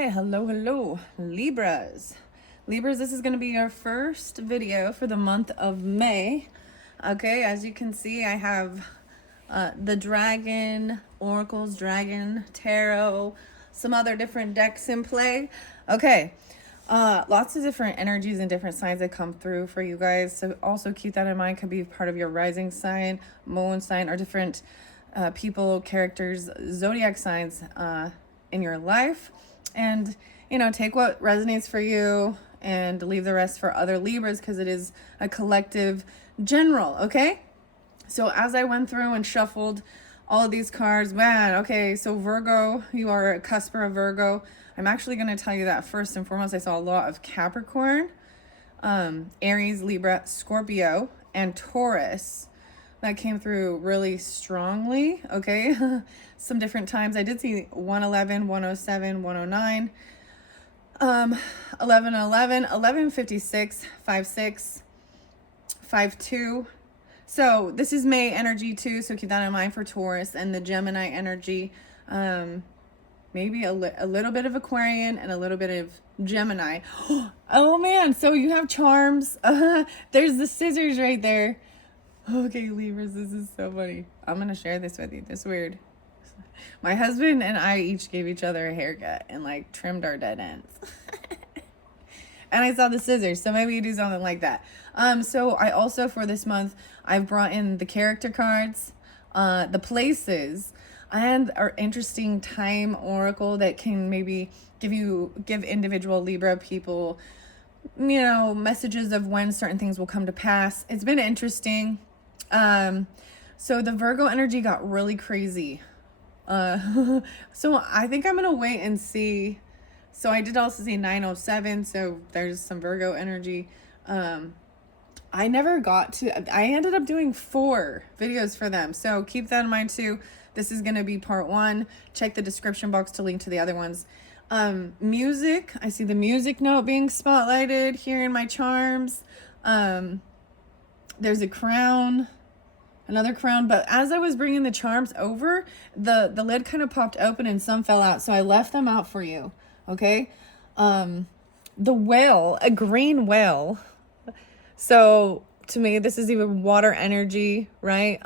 Hi, hello, Libras. Libras, this is going to be our first video for the month of May. Okay, as you can see, I have the Dragon, Oracles, Dragon, Tarot, some other different decks in play. Okay, lots of different energies and different signs that come through for you guys. So also keep that in mind. Could be part of your rising sign, moon sign, or different people, characters, zodiac signs in your life. And, you know, take what resonates for you and leave the rest for other Libras because it is a collective general, okay? So as I went through and shuffled all of these cards, man, okay, so Virgo, you are a cusper of Virgo. I'm actually going to tell you that first and foremost. I saw a lot of Capricorn, Aries, Libra, Scorpio, and Taurus. That came through really strongly, okay? Some different times. I did see 111, 107, 109, 1111, 1156, 56, 52. So this is May energy too, so keep that in mind for Taurus, and the Gemini energy. Maybe a little bit of Aquarian and a little bit of Gemini. Oh man, so you have charms. There's the scissors right there. Okay, Libras, this is so funny. I'm going to share this with you. This is weird. My husband and I each gave each other a haircut and like trimmed our dead ends. And I saw the scissors, so maybe you do something like that. So I also, for this month, I've brought in the character cards, the places, and our interesting time oracle that can maybe give individual Libra people, you know, messages of when certain things will come to pass. It's been interesting. So the Virgo energy got really crazy. So I think I'm gonna wait and see. So I did also see 907, so there's some Virgo energy. I ended up doing 4 videos for them, so keep that in mind too. This is gonna be part 1. Check the description box to link to the other ones. Music, I see the music note being spotlighted here in my charms. There's a crown, another crown, but as I was bringing the charms over, the lid kind of popped open and some fell out, so I left them out for you, okay? The whale, a green whale. So to me, this is even water energy, right?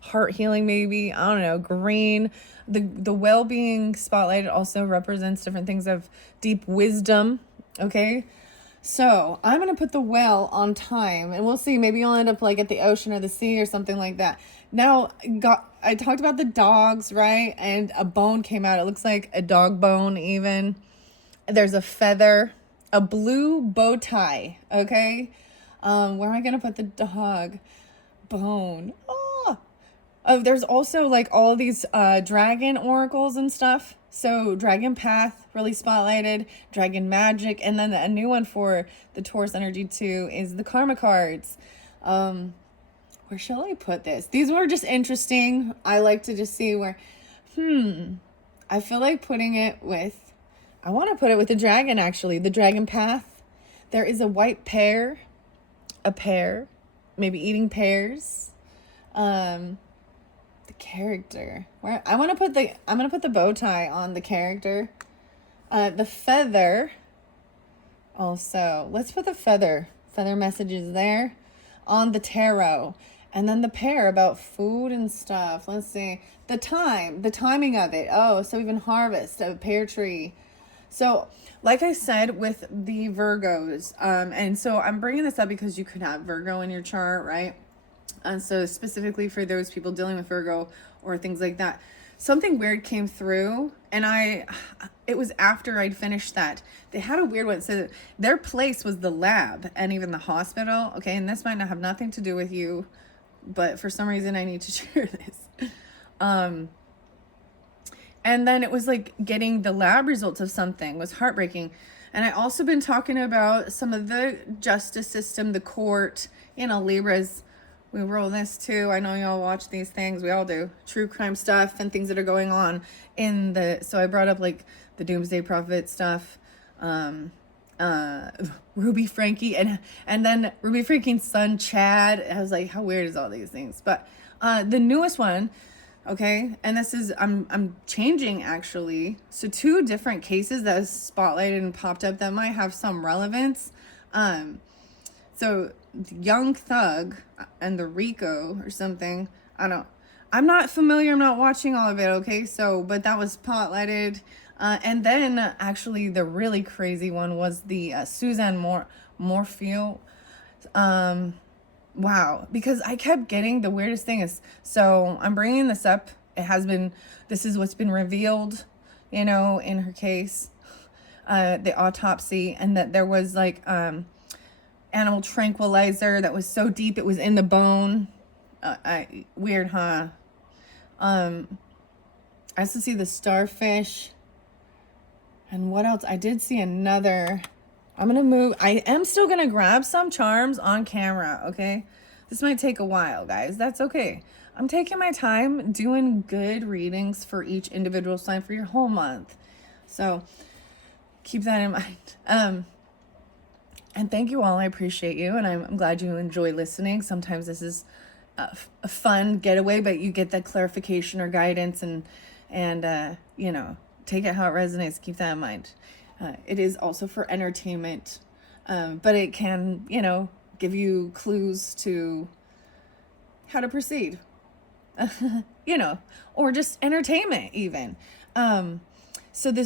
Heart healing, maybe, I don't know, green. The whale being spotlighted also represents different things of deep wisdom, okay? So I'm going to put the whale on time, and we'll see. Maybe you'll end up like at the ocean or the sea or something like that. Now, I talked about the dogs, right? And a bone came out. It looks like a dog bone even. There's a feather, a blue bow tie, okay? Where am I going to put the dog bone? Oh, there's also like all these dragon oracles and stuff. So Dragon Path, really spotlighted, Dragon Magic, and then a new one for the Taurus energy too is the Karma cards. Where shall I put this? These were just interesting. I like to just see where, I feel like putting it with, I want to put it with the dragon actually, the Dragon Path. There is a white pear, a pear, maybe eating pears. The character, where I'm gonna put the bow tie on the character. The feather also, let's put the feather messages there on the tarot, and then the pear about food and stuff. Let's see, the timing of it. Oh, so even harvest a pear tree. So like I said with the Virgos, and so I'm bringing this up because you could have Virgo in your chart, right? And so specifically for those people dealing with Virgo or things like that, something weird came through, and it was after I'd finished that. They had a weird one. So their place was the lab and even the hospital. Okay. And this might not have nothing to do with you, but for some reason I need to share this. And then it was like getting the lab results of something was heartbreaking. And I also been talking about some of the justice system, the court, you know, Libras. We roll this too. I know y'all watch these things. We all do. True crime stuff and things that are going on in the... So I brought up like the Doomsday Prophet stuff. Ruby Frankie and then Ruby Frankie's son Chad. I was like, how weird is all these things? But the newest one, Okay, and this is I'm changing actually. So 2 different cases that is spotlighted and popped up that might have some relevance. Um, so Young Thug and the Rico or something. I don't. I'm not familiar. I'm not watching all of it. Okay, so but that was spotlighted, and then actually the really crazy one was the Suzanne Morfield. Um, Wow, because I kept getting the weirdest thing is, so I'm bringing this up. This is what's been revealed, in her case, the autopsy, and that there was like animal tranquilizer that was so deep it was in the bone. Weird, huh? I also see the starfish, and what else? I did see another. I'm gonna move. I am still gonna grab some charms on camera, okay? This might take a while, guys. That's okay. I'm taking my time doing good readings for each individual sign for your whole month. So keep that in mind. And thank you all. I appreciate you, and I'm glad you enjoy listening. Sometimes this is a fun getaway, but you get that clarification or guidance, and take it how it resonates. Keep that in mind. It is also for entertainment, but it can, give you clues to how to proceed, or just entertainment even. So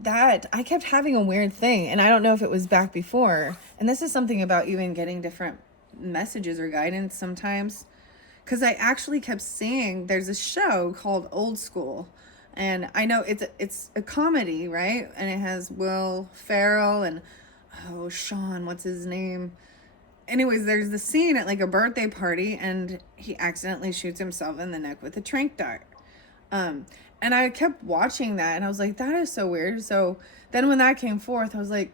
that I kept having a weird thing, and I don't know if it was back before. And this is something about even getting different messages or guidance sometimes, because I actually kept seeing there's a show called Old School. And I know it's a comedy, right? And it has Will Ferrell and Sean, what's his name? Anyways, there's the scene at like a birthday party, and he accidentally shoots himself in the neck with a tranq dart. And I kept watching that, and I was like, that is so weird. So then when that came forth, I was like,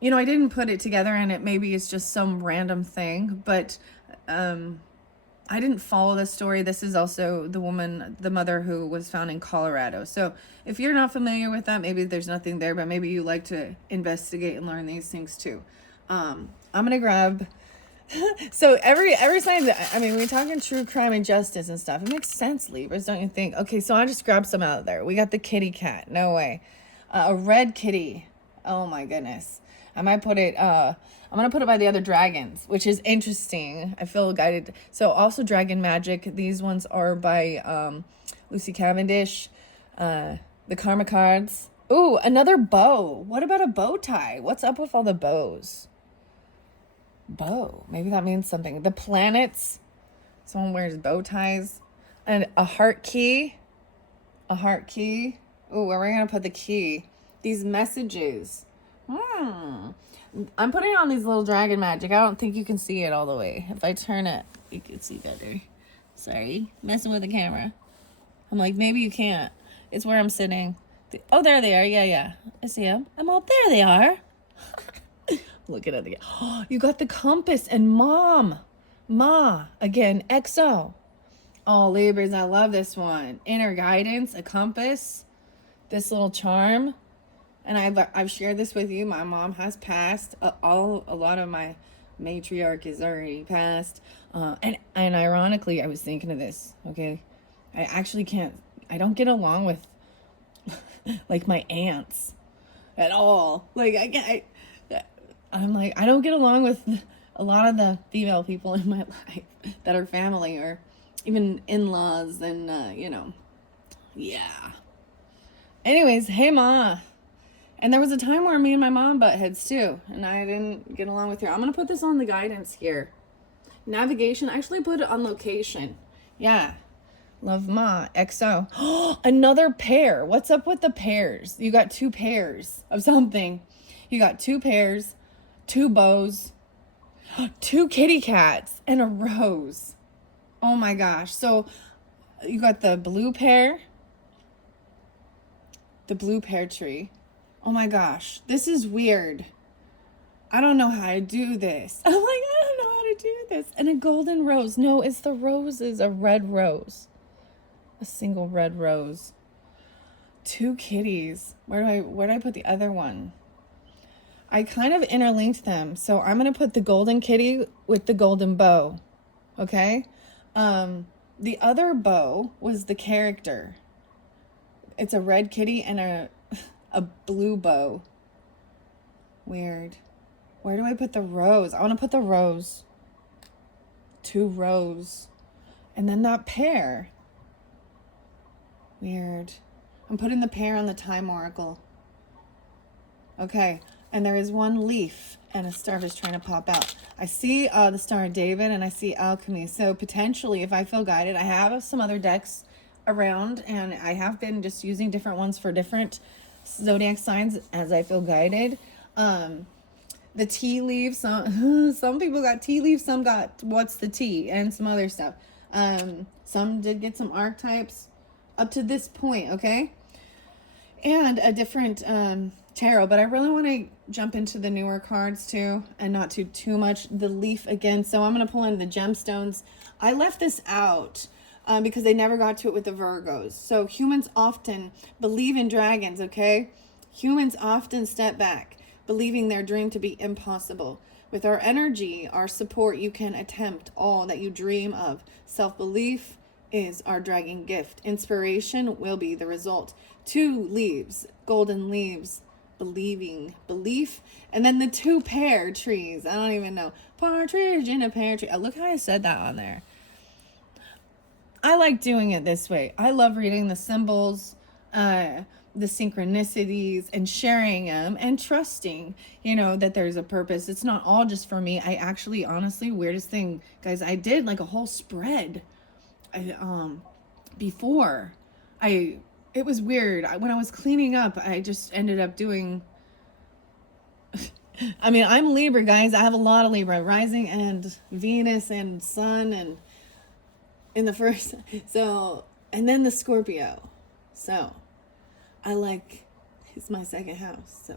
I didn't put it together, and maybe it's just some random thing, but I didn't follow the story. This is also the mother who was found in Colorado. So if you're not familiar with that, maybe there's nothing there, but maybe you like to investigate and learn these things too. I'm gonna grab. So every sign that, we're talking true crime and justice and stuff. It makes sense, Libras, don't you think? Okay, so I just grabbed some out there. We got the kitty cat. No way. A red kitty. Oh my goodness. I might put it. I'm gonna put it by the other dragons, which is interesting. I feel guided. So also Dragon Magic. These ones are by Lucy Cavendish. The Karma cards. Ooh, another bow. What about a bow tie? What's up with all the bows? Bow. Maybe that means something. The planets. Someone wears bow ties. And a heart key. A heart key. Ooh, where are we gonna put the key? These messages. I'm putting on these little dragon magic. I don't think you can see it all the way. If I turn it, you can see better. Sorry, messing with the camera. I'm like, maybe you can't. It's where I'm sitting. Oh, there they are. Yeah. I see them. I'm all, there they are. Look at it again. Oh, you got the compass and Ma, again, XO. Oh, Libras, I love this one. Inner guidance, a compass, this little charm. And I've shared this with you. My mom has passed. A lot of my matriarch is already passed. And ironically, I was thinking of this. Okay, I actually can't. I don't get along with like my aunts at all. Like I'm like, I don't get along with a lot of the female people in my life that are family or even in-laws, and yeah. Anyways, hey Ma. And there was a time where me and my mom butt heads too, and I didn't get along with her. I'm gonna put this on the guidance here. Navigation, I actually put it on location. Yeah. Love Ma, XO. Another pair. What's up with the pairs? You got 2 pairs of something. You got 2 pairs, 2 bows, 2 kitty cats, and a rose. Oh my gosh. So you got the blue pear tree. Oh my gosh, this is weird. I don't know how to do this. I'm like, I don't know how to do this. And a golden rose. No, it's the roses, a red rose. A single red rose. 2 kitties. Where do I put the other one? I kind of interlinked them. So I'm going to put the golden kitty with the golden bow. Okay? The other bow was the character. It's a red kitty and a blue bow. Weird. Where do I put the rose? I want to put the rose. 2 rows. And then that pear. Weird. I'm putting the pear on the time oracle. Okay. And there is 1 leaf and a starfish trying to pop out. I see the Star of David and I see alchemy. So potentially, if I feel guided, I have some other decks around and I have been just using different ones for different zodiac signs as I feel guided. The tea leaves, some people got tea leaves, some got what's the tea and some other stuff. Some did get some archetypes up to this point, okay? And a different tarot, but I really want to jump into the newer cards too and not too much. The leaf again, so I'm going to pull in the gemstones. I left this out because they never got to it with the Virgos. So humans often believe in dragons, okay? Humans often step back, believing their dream to be impossible. With our energy, our support, you can attempt all that you dream of. Self-belief is our dragon gift. Inspiration will be the result. 2 leaves, golden leaves, believing, belief. And then the 2 pear trees. I don't even know. Partridge in a pear tree. Oh, look how I said that on there. I like doing it this way. I love reading the symbols, the synchronicities and sharing them and trusting, that there's a purpose. It's not all just for me. I actually, honestly, weirdest thing, guys, I did like a whole spread before. It was weird. When I was cleaning up, I just ended up doing, I mean, I'm Libra, guys. I have a lot of Libra, rising and Venus and Sun and in the first, so, and then the Scorpio. So it's my second house, so.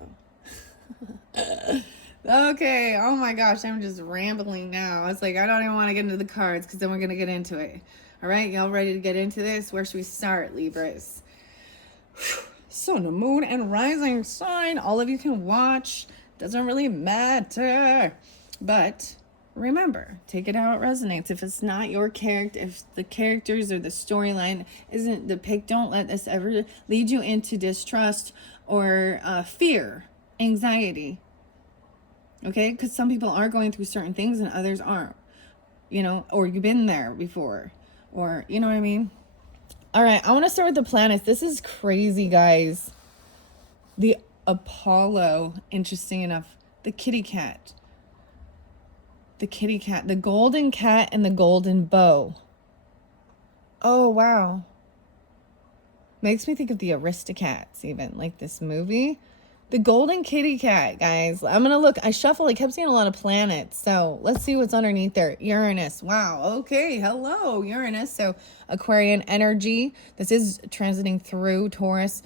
Okay, oh my gosh, I'm just rambling now. It's like, I don't even want to get into the cards because then we're going to get into it. All right, y'all ready to get into this? Where should we start, Libras? Sun, moon, and rising sign. All of you can watch. Doesn't really matter. But remember, take it how it resonates. If it's not your character, if the characters or the storyline isn't depicted, don't let this ever lead you into distrust or fear, anxiety. Okay? Because some people are going through certain things and others aren't. Or you've been there before. Or, you know what I mean? All right, I want to start with the planets. This is crazy, guys. The Apollo, interesting enough. The kitty cat. The golden cat and the golden bow. Oh, wow. Makes me think of the Aristocats, even, like this movie. The golden kitty cat, guys. I'm going to look. I shuffled. I kept seeing a lot of planets. So let's see what's underneath there. Uranus. Wow. Okay. Hello, Uranus. So Aquarian energy. This is transiting through Taurus.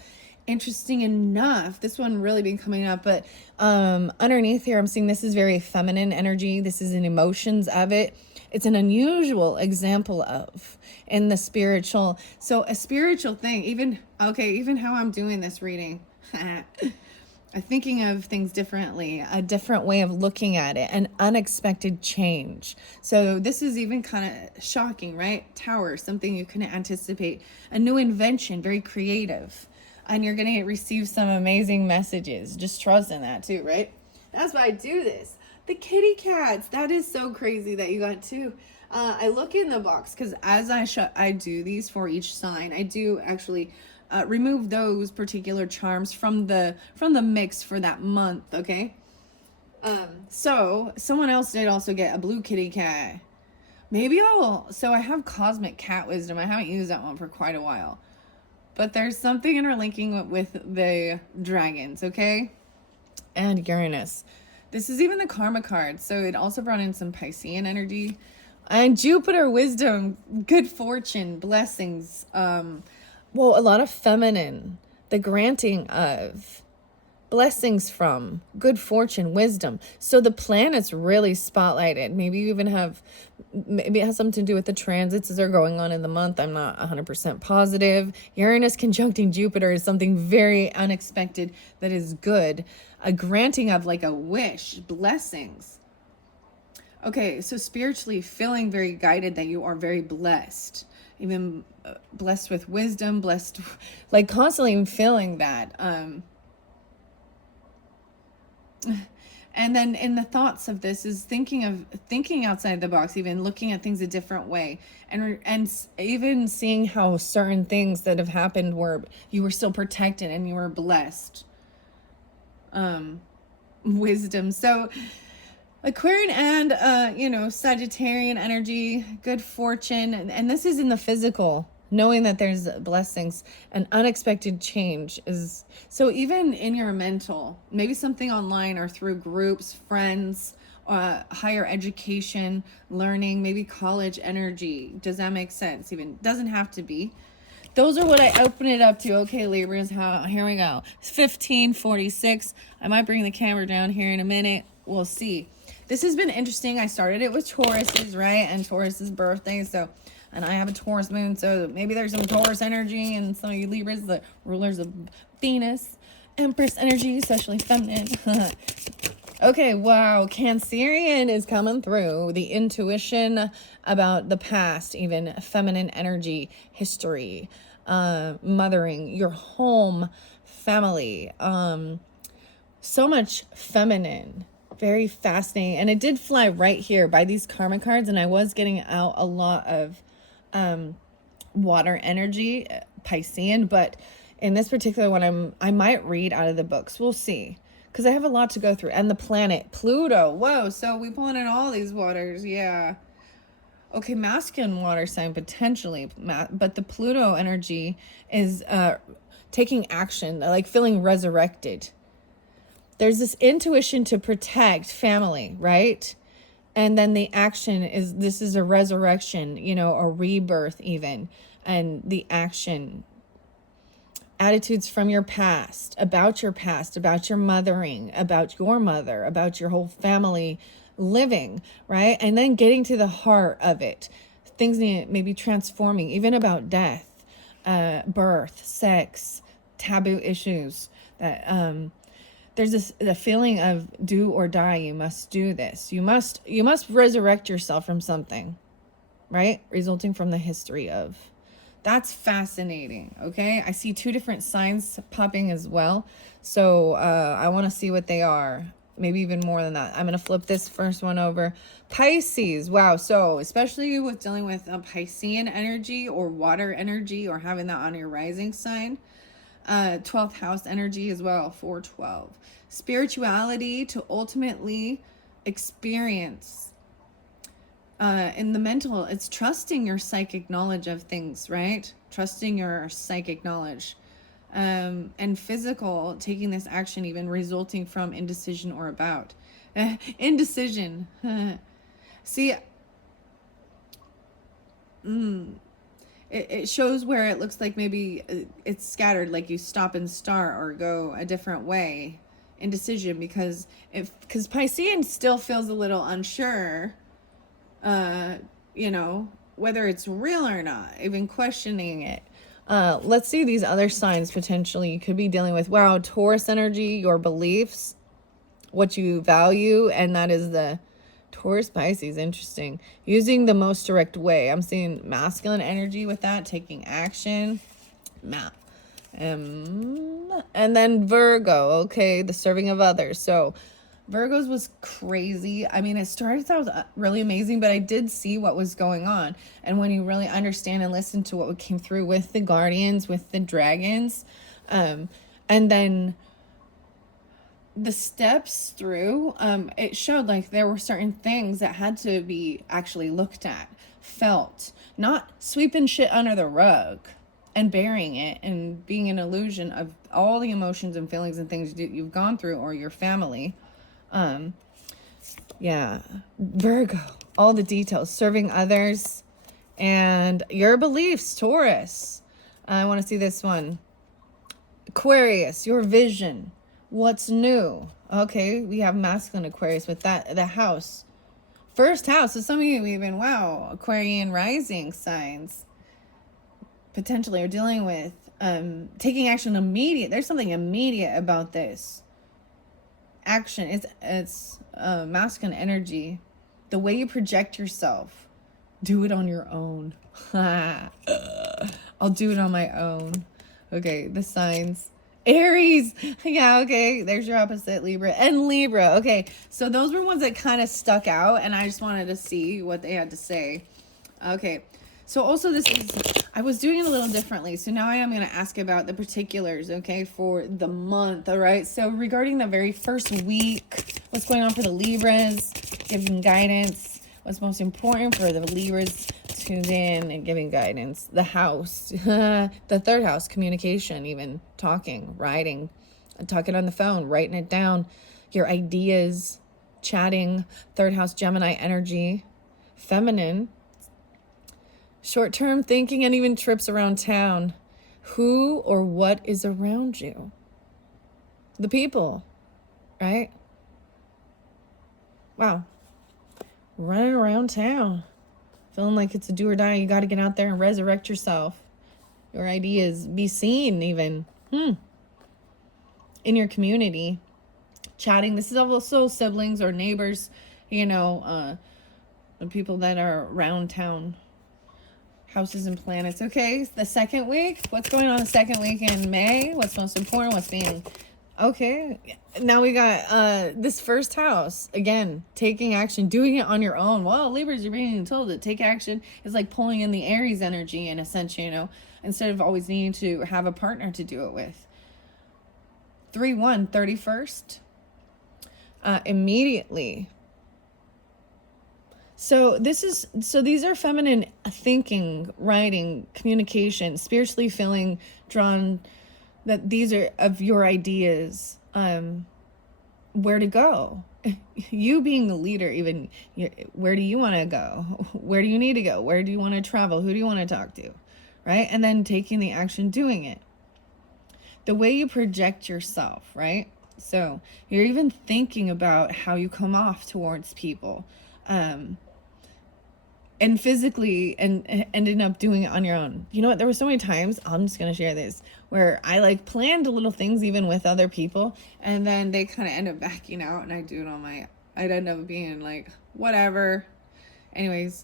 Interesting enough, this one really been coming up, but underneath here, I'm seeing this is very feminine energy. This is in emotions of it. It's an unusual example of in the spiritual. So a spiritual thing, even how I'm doing this reading. I'm thinking of things differently, a different way of looking at it, an unexpected change. So this is even kind of shocking, right? Tower, something you couldn't anticipate, a new invention, very creative, and you're going to receive some amazing messages. Just trust in that too, right? That's why I do this. The kitty cats, that is so crazy that you got two. I look in the box because as I do these for each sign, I do actually remove those particular charms from the mix for that month, okay? So someone else did also get a blue kitty cat. So I have Cosmic Cat Wisdom. I haven't used that one for quite a while. But there's something interlinking with the dragons, okay? And Uranus. This is even the Karma card, so it also brought in some Piscean energy. And Jupiter, wisdom, good fortune, blessings. A lot of feminine, the granting of, blessings from, good fortune, wisdom. So the planets really spotlighted. Maybe it has something to do with the transits as they're going on in the month. I'm not 100% positive. Uranus conjuncting Jupiter is something very unexpected that is good. A granting of like a wish, blessings. Okay, so spiritually feeling very guided that you are very blessed. even blessed with wisdom, blessed, like constantly feeling that. And then in the thoughts of this is thinking outside the box, even looking at things a different way, and even seeing how certain things that have happened where you were still protected and you were blessed. Wisdom. So Aquarian and Sagittarian energy, good fortune, and this is in the physical, knowing that there's blessings and unexpected change is, so even in your mental, maybe something online or through groups, friends, higher education, learning, maybe college energy. Does that make sense? Even doesn't have to be. Those are what I open it up to. Okay, Libras, here we go. It's 15:46. I might bring the camera down here in a minute. We'll see. This has been interesting. I started it with Tauruses, right? And Taurus's birthday. So, and I have a Taurus moon. So maybe there's some Taurus energy and some of you Libras, the rulers of Venus, Empress energy, especially feminine. Okay, wow. Cancerian is coming through. The intuition about the past, even feminine energy, history, mothering, your home, family. So much feminine. Very fascinating. And it did fly right here by these karma cards. And I was getting out a lot of water energy, Piscean. But in this particular one, I might read out of the books. We'll see. Because I have a lot to go through. And the planet, Pluto. Whoa, so we pulling in all these waters. Yeah. Okay, masculine water sign, potentially. But the Pluto energy is taking action, like feeling resurrected. There's this intuition to protect family, right? And then the action is, this is a resurrection, a rebirth even. And the action, attitudes from your past, about your mothering, about your mother, about your whole family living, right? And then getting to the heart of it. Things maybe transforming, even about death, birth, sex, taboo issues, that there's the feeling of do or die. You must do this. You must resurrect yourself from something, right? Resulting from the history of. That's fascinating. Okay. I see 2 different signs popping as well. So I want to see what they are. Maybe even more than that. I'm going to flip this first one over. Pisces. Wow. So especially with dealing with a Piscean energy or water energy or having that on your rising sign. 12th house energy as well, 412. Spirituality to ultimately experience. In the mental, it's trusting your psychic knowledge of things, right? Trusting your psychic knowledge. And physical, taking this action, even resulting from indecision or about. Indecision. See, it shows where it looks like maybe it's scattered, like you stop and start or go a different way. Indecision, because Piscean still feels a little unsure, whether it's real or not, even questioning it. Let's see these other signs potentially you could be dealing with. Wow, Taurus energy, your beliefs, what you value, and that is the Taurus Pisces. Interesting. Using the most direct way. I'm seeing masculine energy with that, taking action. And then Virgo, okay, the serving of others. So Virgo's was crazy. I mean, it started out really amazing, but I did see what was going on. And when you really understand and listen to what came through with the guardians, with the dragons, and then the steps through, it showed like there were certain things that had to be actually looked at, felt, not sweeping shit under the rug and burying it and being an illusion of all the emotions and feelings and things you've gone through or your family. Yeah, Virgo, all the details, serving others and your beliefs, Taurus. I want to see this one. Aquarius, your vision. What's new? Okay, we have masculine Aquarius with that, the house. First house. So some of you even, wow, Aquarian rising signs potentially are dealing with taking action immediate. There's something immediate about this. Action. It's masculine energy. The way you project yourself. Do it on your own. I'll do it on my own. Okay, the signs. Aries. Yeah, okay. There's your opposite, Libra. And Libra. Okay, so those were ones that kind of stuck out, and I just wanted to see what they had to say. Okay, so also this is, I was doing it a little differently. So now I am going to ask about the particulars, okay, for the month, all right? So regarding the very first week, what's going on for the Libras, giving guidance, what's most important for the Libras tuned in and giving guidance. The house, the third house, communication, even talking, writing, talking on the phone, writing it down, your ideas, chatting. Third house, Gemini energy, feminine, short-term thinking, and even trips around town. Who or what is around you? The people, right? Wow. Running around town, feeling like it's a do or die. You got to get out there and resurrect yourself. Your ideas, be seen even in your community. Chatting. This is also siblings or neighbors, you know, the people that are around town. Houses and planets. Okay, the second week. What's going on the second week in May? What's most important? What's being... Okay, now we got this first house. Again, taking action, doing it on your own. Well, Libras, you're being told to take action is like pulling in the Aries energy in a sense, you know, instead of always needing to have a partner to do it with. 3/1, 31st. Immediately. So these are feminine thinking, writing, communication, spiritually feeling drawn, that these are of your ideas, where to go. You being the leader, even, where do you want to go? Where do you need to go? Where do you want to travel? Who do you want to talk to? Right? And then taking the action, doing it. The way you project yourself, right? So you're even thinking about how you come off towards people. And physically, and ended up doing it on your own. You know what? There were so many times, I'm just going to share this, where I like planned little things even with other people, and then they kind of end up backing out, and I do it on my, I'd end up being like, whatever. Anyways.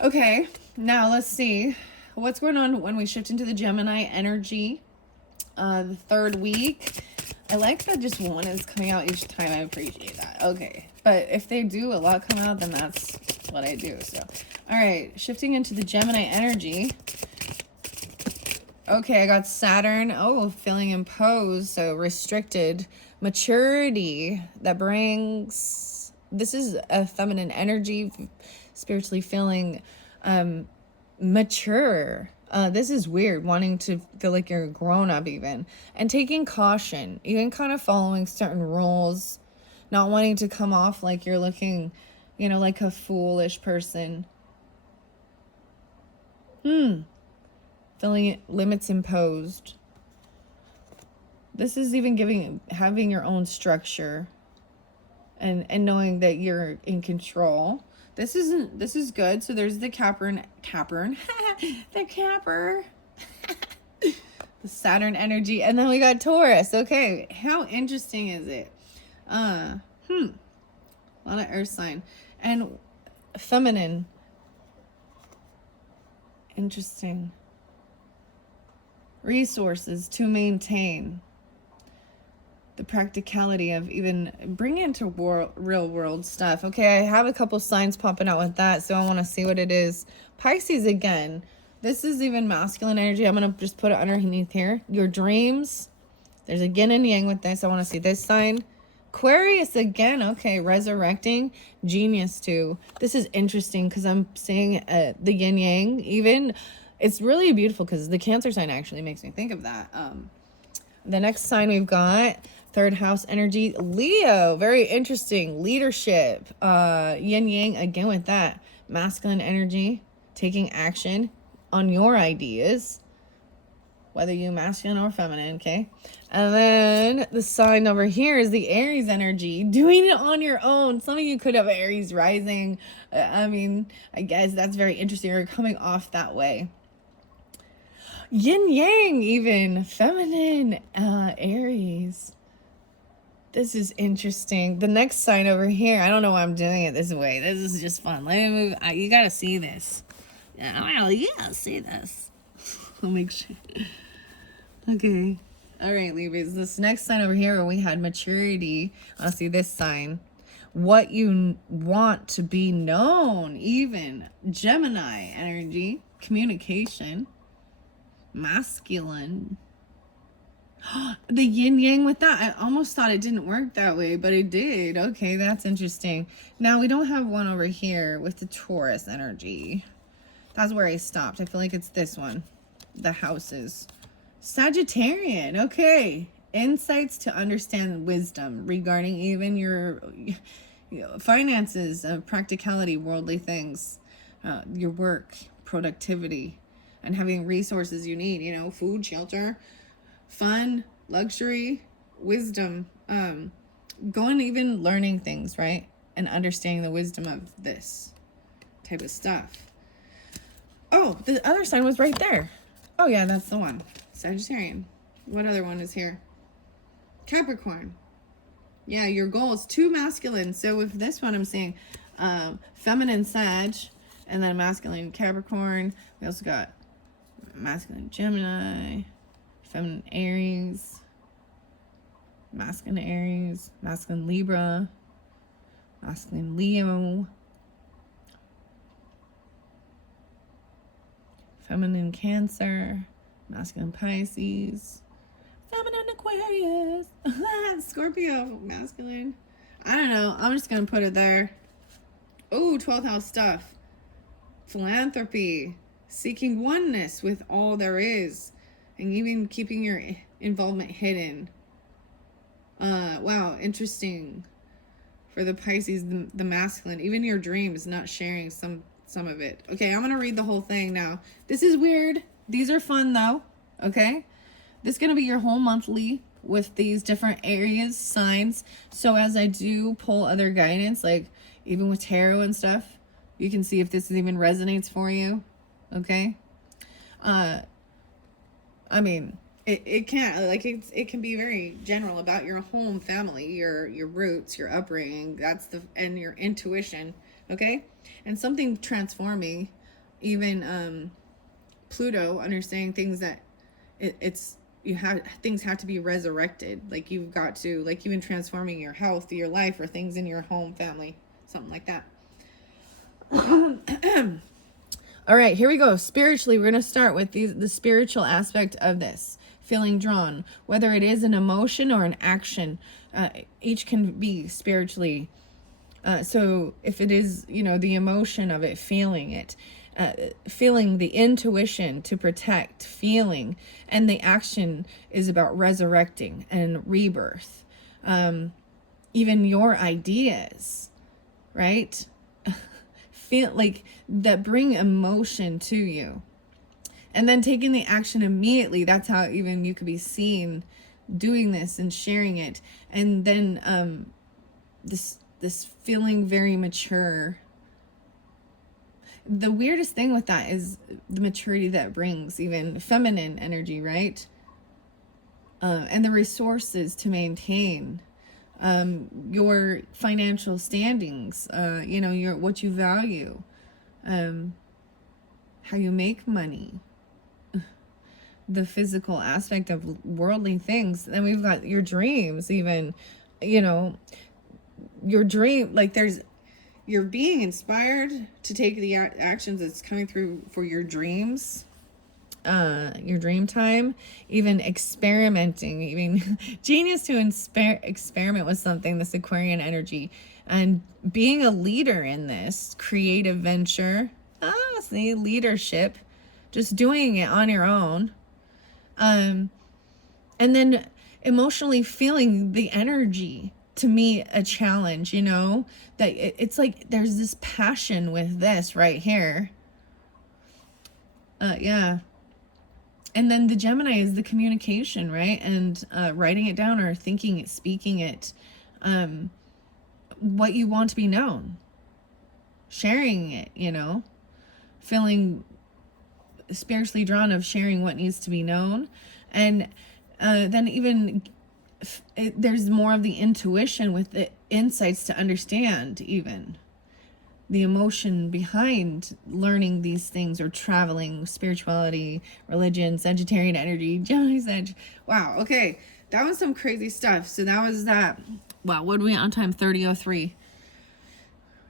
Okay. Now let's see what's going on when we shift into the Gemini energy. The third week. I like that just one is coming out each time. I appreciate that. Okay. But if they do a lot come out, then that's what I do. So, all right. Shifting into the Gemini energy. Okay, I got Saturn. Oh, feeling imposed. So restricted. Maturity that brings... This is a feminine energy. Spiritually feeling mature. This is weird, wanting to feel like you're grown up even. And taking caution, even kind of following certain rules, not wanting to come off like you're looking, you know, like a foolish person. Feeling limits imposed. This is even having your own structure and knowing that you're in control. This is good. So there's the Capern, the Capper, the Saturn energy, and then we got Taurus. Okay, how interesting is it? A lot of earth sign and feminine. Interesting. Resources to maintain. The practicality of even bringing into real world stuff. Okay, I have a couple signs popping out with that, so I want to see what it is. Pisces again. This is even masculine energy. I'm going to just put it underneath here. Your dreams. There's a yin and yang with this. I want to see this sign. Aquarius again. Okay, resurrecting. Genius too. This is interesting because I'm seeing the yin yang even. It's really beautiful because the Cancer sign actually makes me think of that. The next sign we've got... Third house energy, Leo. Very interesting. Leadership. Yin yang again with that. Masculine energy. Taking action on your ideas. Whether you're masculine or feminine, okay? And then the sign over here is the Aries energy. Doing it on your own. Some of you could have Aries rising. I mean, I guess that's very interesting. You're coming off that way. Yin yang even. Feminine. Aries. This is interesting. The next sign over here, I don't know why I'm doing it this way. This is just fun. Let me move. You got to see this. Yeah, see this. I'll make sure. Okay. All right, Libras. This next sign over here, where we had maturity. I'll see this sign. What you want to be known, even. Gemini energy. Communication. Masculine. The yin yang with that. I almost thought it didn't work that way, but it did. Okay, that's interesting. Now we don't have one over here with the Taurus energy. That's where I stopped. I feel like it's this one. The houses. Sagittarian. Okay. Insights to understand wisdom regarding even your finances, practicality, worldly things, your work, productivity, and having resources you need. You know, food, shelter, fun, luxury, wisdom, going even learning things, right? And understanding the wisdom of this type of stuff. Oh, the other sign was right there. Oh yeah, that's the one. Sagittarian. What other one is here? Capricorn. Yeah, your goal is too masculine. So with this one, I'm saying feminine Sag and then masculine Capricorn. We also got masculine Gemini, feminine Aries, masculine Libra, masculine Leo, feminine Cancer, masculine Pisces, feminine Aquarius, Scorpio, masculine. I don't know. I'm just going to put it there. Oh, 12th house stuff. Philanthropy, seeking oneness with all there is, and even keeping your involvement hidden. Wow, interesting. For the Pisces, the masculine, even your dreams, not sharing some of it. Okay, I'm going to read the whole thing now. This is weird. These are fun though. Okay? This is going to be your whole monthly with these different areas, signs. So as I do pull other guidance, like even with tarot and stuff, you can see if this even resonates for you. Okay? I mean, it can't, like, it can be very general about your home family, your roots, your upbringing, and your intuition. Okay? And something transforming, even Pluto, understanding things that things have to be resurrected. Like you've got to, like even transforming your health, your life, or things in your home family, something like that. All right, here we go. Spiritually, we're going to start with the spiritual aspect of this. Feeling drawn, whether it is an emotion or an action, each can be spiritually. So if it is, the emotion of it, feeling it, feeling the intuition to protect, feeling, and the action is about resurrecting and rebirth. Even your ideas, right? Feel like that bring emotion to you. And then taking the action immediately, that's how even you could be seen doing this and sharing it. And then this feeling very mature. The weirdest thing with that is the maturity that brings, even feminine energy, right? And the resources to maintain your financial standings, what you value, how you make money, the physical aspect of worldly things. Then we've got your dreams, even, your dream, like you're being inspired to take the actions that's coming through for your dreams, your dream time, even experimenting, even genius to experiment with something, this Aquarian energy, and being a leader in this creative venture. See, leadership, just doing it on your own. And then emotionally feeling the energy to meet a challenge, that it's like there's this passion with this right here. Yeah. And then the Gemini is the communication, right? And writing it down or thinking it, speaking it, what you want to be known, sharing it, feeling spiritually drawn of sharing what needs to be known. And then even there's more of the intuition with the insights to understand even the emotion behind learning these things, or traveling, spirituality, religion, Sagittarian energy, Gemini, Sag. Wow, okay. That was some crazy stuff. So that was that. Wow, what are we on time? 30:03.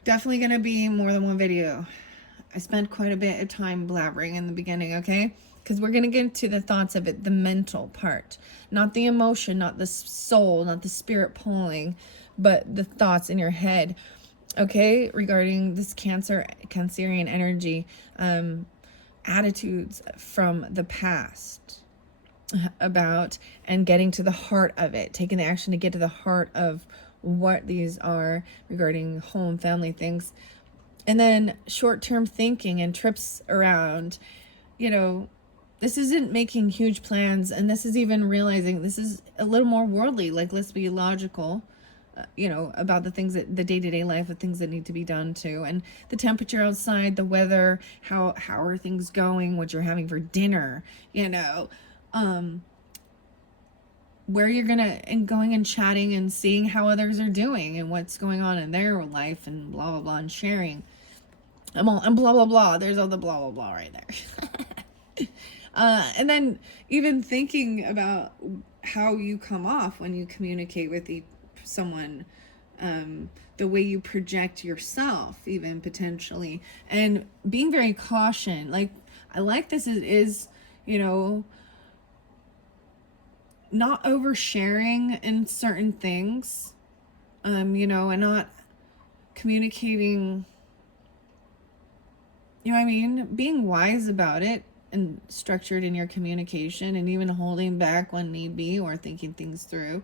Definitely going to be more than one video. I spent quite a bit of time blabbering in the beginning, okay? Because we're going to get into the thoughts of it, the mental part. Not the emotion, not the soul, not the spirit pulling, but the thoughts in your head. Okay, regarding this Cancerian energy, attitudes from the past about, and getting to the heart of it, taking the action to get to the heart of what these are regarding home, family things. And then short-term thinking and trips around, this isn't making huge plans, and this is even realizing this is a little more worldly, like let's be logical. About the things that the day-to-day life, the things that need to be done too, and the temperature outside, the weather, how are things going, what you're having for dinner, where you're going and chatting and seeing how others are doing and what's going on in their life, and blah blah blah, and sharing and blah blah blah. There's all the blah blah blah right there. And then even thinking about how you come off when you communicate with someone, the way you project yourself, even potentially, and being very cautious. Like, I like this is not oversharing in certain things, and not communicating, being wise about it and structured in your communication, and even holding back when need be, or thinking things through.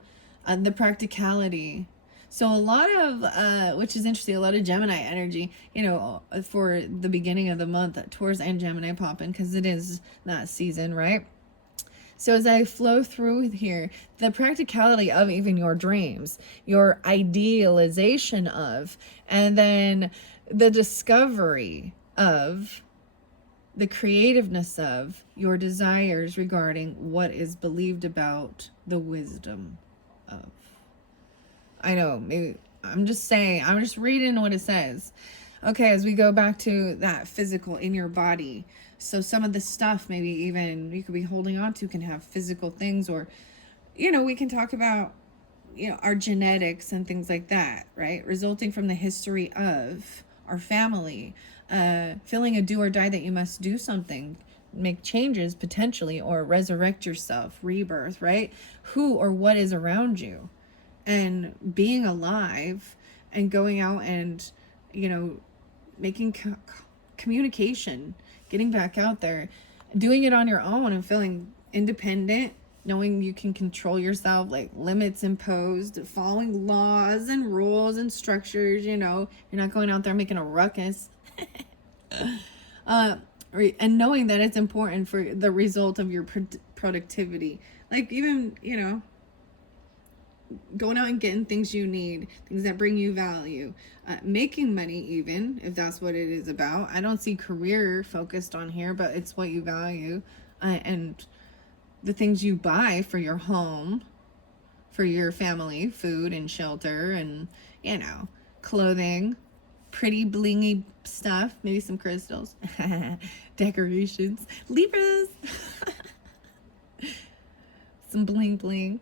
The practicality. So a lot of, which is interesting, a lot of Gemini energy, for the beginning of the month, Taurus and Gemini popping, because it is that season, right? So as I flow through here, the practicality of even your dreams, your idealization of, and then the discovery of, the creativeness of your desires regarding what is believed about the wisdom of. I know, maybe I'm just reading what it says. Okay, as we go back to that physical in your body. So some of the stuff maybe even you could be holding on to can have physical things, or, we can talk about, our genetics and things like that, right? Resulting from the history of our family, feeling a do or die that you must do something, make changes potentially, or resurrect yourself, rebirth, right? Who or what is around you, and being alive, and going out and making communication, getting back out there, doing it on your own, and feeling independent, knowing you can control yourself, like limits imposed, following laws and rules and structures. You're not going out there making a ruckus. And knowing that it's important for the result of your productivity, like even going out and getting things you need, things that bring you value, making money, even if that's what it is about. I don't see career focused on here, but it's what you value, and the things you buy for your home, for your family, food and shelter, and clothing, pretty blingy stuff, maybe some crystals, decorations, Libras, some bling bling.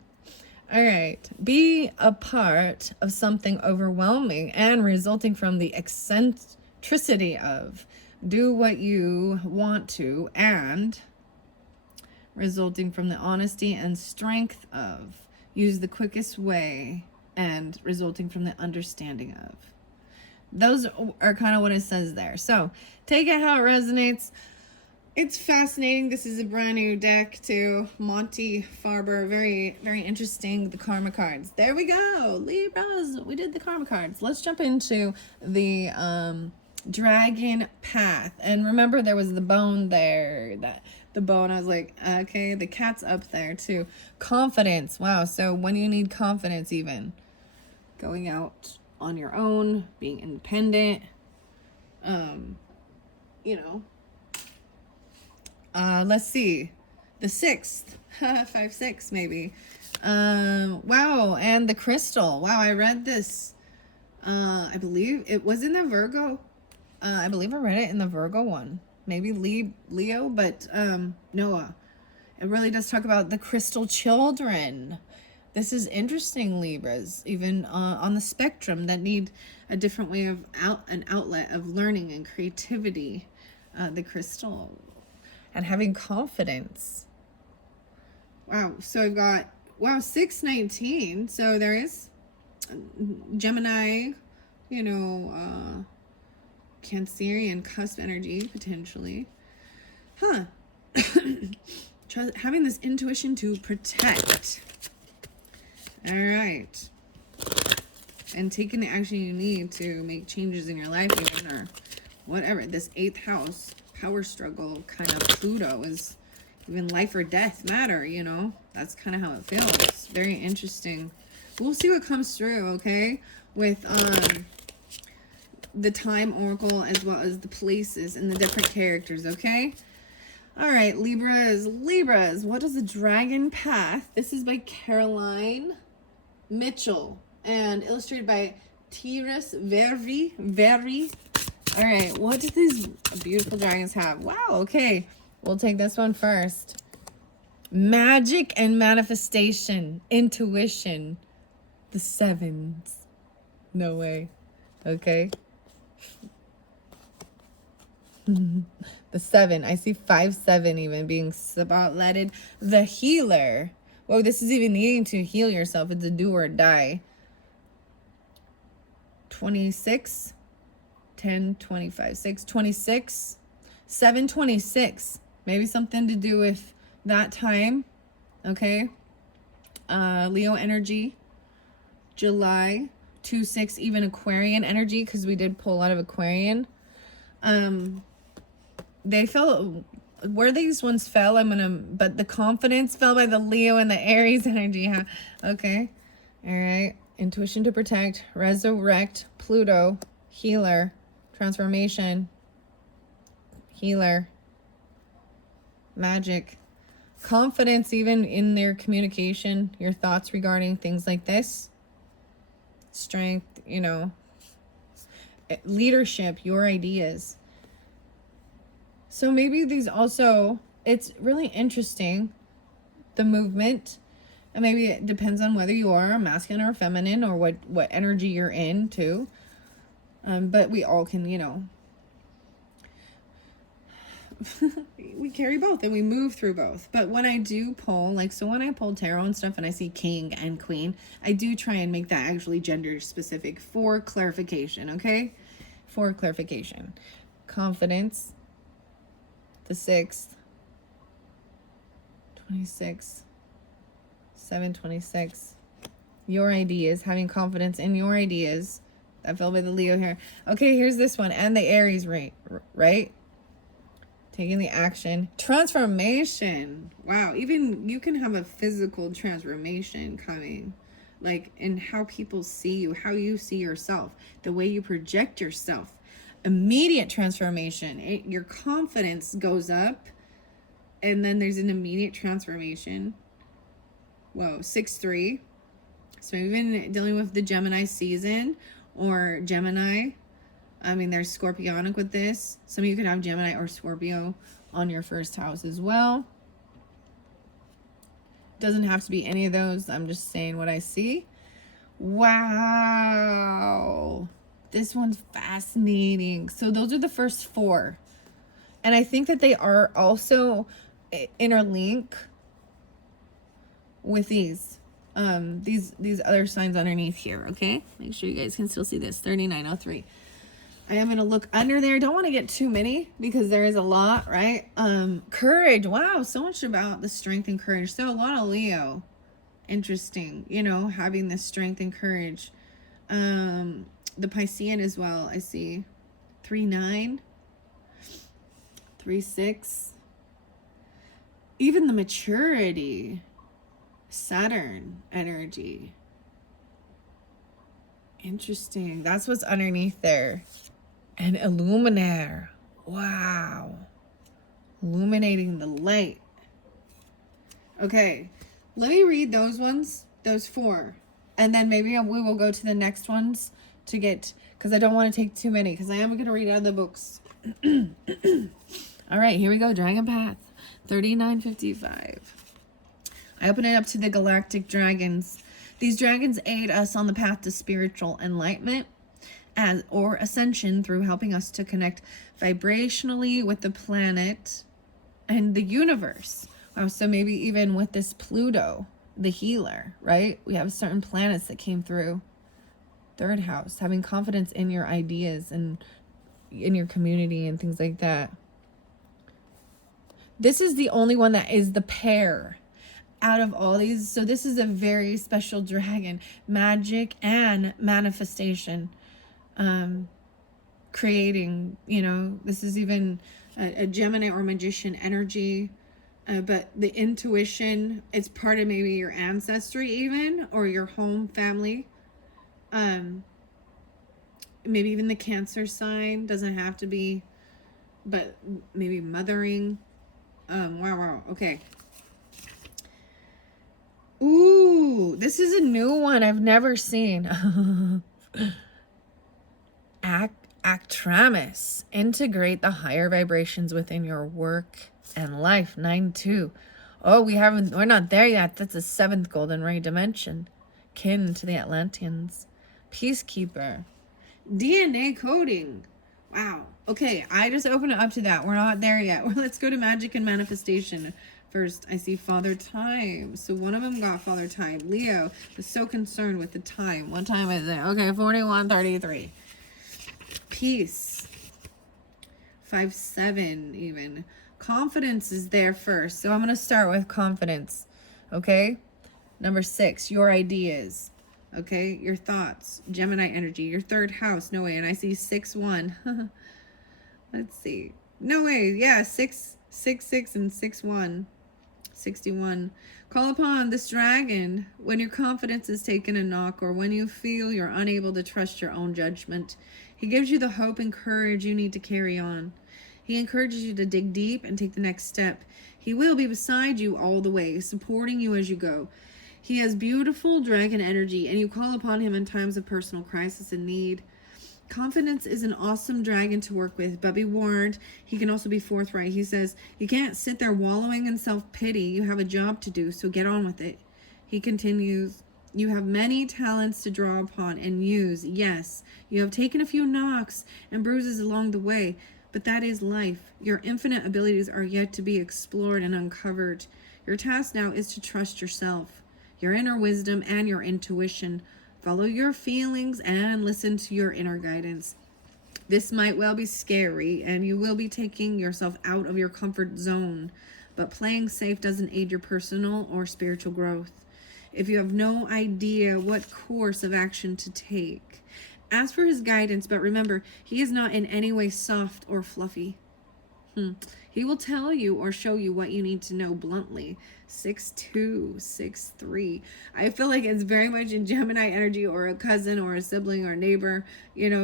All right, be a part of something overwhelming and resulting from the eccentricity of, do what you want to, and resulting from the honesty and strength of, use the quickest way, and resulting from the understanding of. Those are kind of what it says there. So take it how it resonates. It's fascinating. This is a brand new deck too. Monty Farber. Very, very interesting. The karma cards. There we go. Libras. We did the karma cards. Let's jump into the dragon path. And remember, there was the bone there. The bone, I was like, okay, the cat's up there too. Confidence. Wow. So when you need confidence, even going out on your own, being independent, let's see. The 6th, 5-6 maybe. Wow, and the crystal. Wow, I read this. I believe it was in the Virgo. I believe I read it in the Virgo one. Maybe Leo, but Noah. It really does talk about the crystal children. This is interesting, Libras, even on the spectrum, that need a different way of an outlet of learning and creativity. The crystal and having confidence. Wow, so I've got, wow, 619. So there is Gemini, you know, Cancerian cusp energy potentially. Huh. Having this intuition to protect. All right. And taking the action you need to make changes in your life, even, or whatever. This 8th house, power struggle, kind of Pluto is even life or death matter, you know. That's kind of how it feels. Very interesting. We'll see what comes through, okay? With the time oracle as well as the places and the different characters, okay? All right, Libras. What is the dragon path? This is by Caroline Mitchell and illustrated by Tiras Very. All right, what do these beautiful dragons have? Wow, okay. We'll take this one first. Magic and manifestation, intuition, the 7s. No way. Okay. The 7. I see 5-7 even being spotlighted. The healer. Whoa, this is even needing to heal yourself. It's a do or die. 26. 10, 25, 6, 26. 726. Maybe something to do with that time. Okay. Leo energy. July. 2-6. Even Aquarian energy, because we did pull a lot of Aquarian. They fell where these ones fell. But the confidence fell by the Leo and the Aries energy. Huh? Okay. All right. Intuition to protect, resurrect, Pluto, healer, transformation, healer, magic, confidence, even in their communication, your thoughts regarding things like this, strength, you know, leadership, your ideas. So maybe these also, it's really interesting, the movement, and maybe it depends on whether you are masculine or feminine or what energy you're in too. But we all can, you know, we carry both and we move through both. But when I do pull, like, so when I pull tarot and stuff and I see king and queen, I do try and make that actually gender specific for clarification, okay? For clarification. Confidence. The 6th, 26, 726. Your ideas, having confidence in your ideas. That fell by the Leo here. Okay, here's this one. And the Aries, right? Taking the action. Transformation. Wow, even you can have a physical transformation coming. Like in how people see you, how you see yourself, the way you project yourself. Immediate transformation. Your confidence goes up, and then there's an immediate transformation. Whoa, 6-3. So even dealing with the Gemini season or Gemini, I mean, there's Scorpionic with this. Some of you could have Gemini or Scorpio on your first house as well. Doesn't have to be any of those. I'm just saying what I see. Wow. This one's fascinating. So those are the first 4. And I think that they are also interlink with these other signs underneath here, okay? Make sure you guys can still see this. 3903. I am going to look under there. Don't want to get too many because there is a lot, right? Courage. Wow, so much about the strength and courage. So a lot of Leo. Interesting, you know, having this strength and courage. The Piscean as well, I see. 3-9. 3-6. Even the maturity. Saturn energy. Interesting. That's what's underneath there. And Illuminaire. Wow. Illuminating the light. Okay, let me read those ones, those 4, and then maybe we will go to the next ones to get, because I don't want to take too many, because I am going to read out of the books. All right, here we go. Dragon Path 3955. I open it up to the galactic dragons. These dragons aid us on the path to spiritual enlightenment or ascension through helping us to connect vibrationally with the planet and the universe. Wow, so maybe even with this Pluto, the healer, right? We have certain planets that came through. 3rd house, having confidence in your ideas and in your community and things like that. This is the only one that is the pear out of all these. So this is a very special dragon. Magic and manifestation. Creating, this is even a Gemini or magician energy. But the intuition, it's part of maybe your ancestry even, or your home family. Maybe even the Cancer sign, doesn't have to be, but maybe mothering. Wow. Okay. Ooh, this is a new one I've never seen. Actramus. Integrate the higher vibrations within your work and life. 9-2. Oh, we're not there yet. That's the 7th golden ray dimension. Kin to the Atlanteans. Peacekeeper. DNA coding. Wow. Okay, I just opened it up to that. We're not there yet. Let's go to magic and manifestation. First, I see Father Time. So one of them got Father Time. Leo is so concerned with the time. What time is it? Okay, 41:33. Peace. 5-7 even. Confidence is there first. So I'm going to start with confidence. Okay? Number 6, your ideas. Okay? Your thoughts. Gemini energy. Your 3rd house. No way. And I see 6-1. Let's see. No way. Yeah, 6, 6, 6, and 6-1. 61. Call upon this dragon when your confidence is taken a knock, or when you feel you're unable to trust your own judgment. He gives you the hope and courage you need to carry on. He encourages you to dig deep and take the next step. He will be beside you all the way, supporting you as you go. He has beautiful dragon energy, and you call upon him in times of personal crisis and need. Confidence is an awesome dragon to work with, but be warned, he can also be forthright. He says, you can't sit there wallowing in self-pity. You have a job to do, so get on with it. He continues, you have many talents to draw upon and use. Yes, you have taken a few knocks and bruises along the way, but that is life. Your infinite abilities are yet to be explored and uncovered. Your task now is to trust yourself, your inner wisdom, and your intuition. Follow your feelings and listen to your inner guidance. This might well be scary, and you will be taking yourself out of your comfort zone, but playing safe doesn't aid your personal or spiritual growth. If you have no idea what course of action to take, ask for his guidance, but remember, he is not in any way soft or fluffy. He will tell you or show you what you need to know bluntly. 6-2, 6-3. I feel like it's very much in Gemini energy, or a cousin or a sibling or neighbor,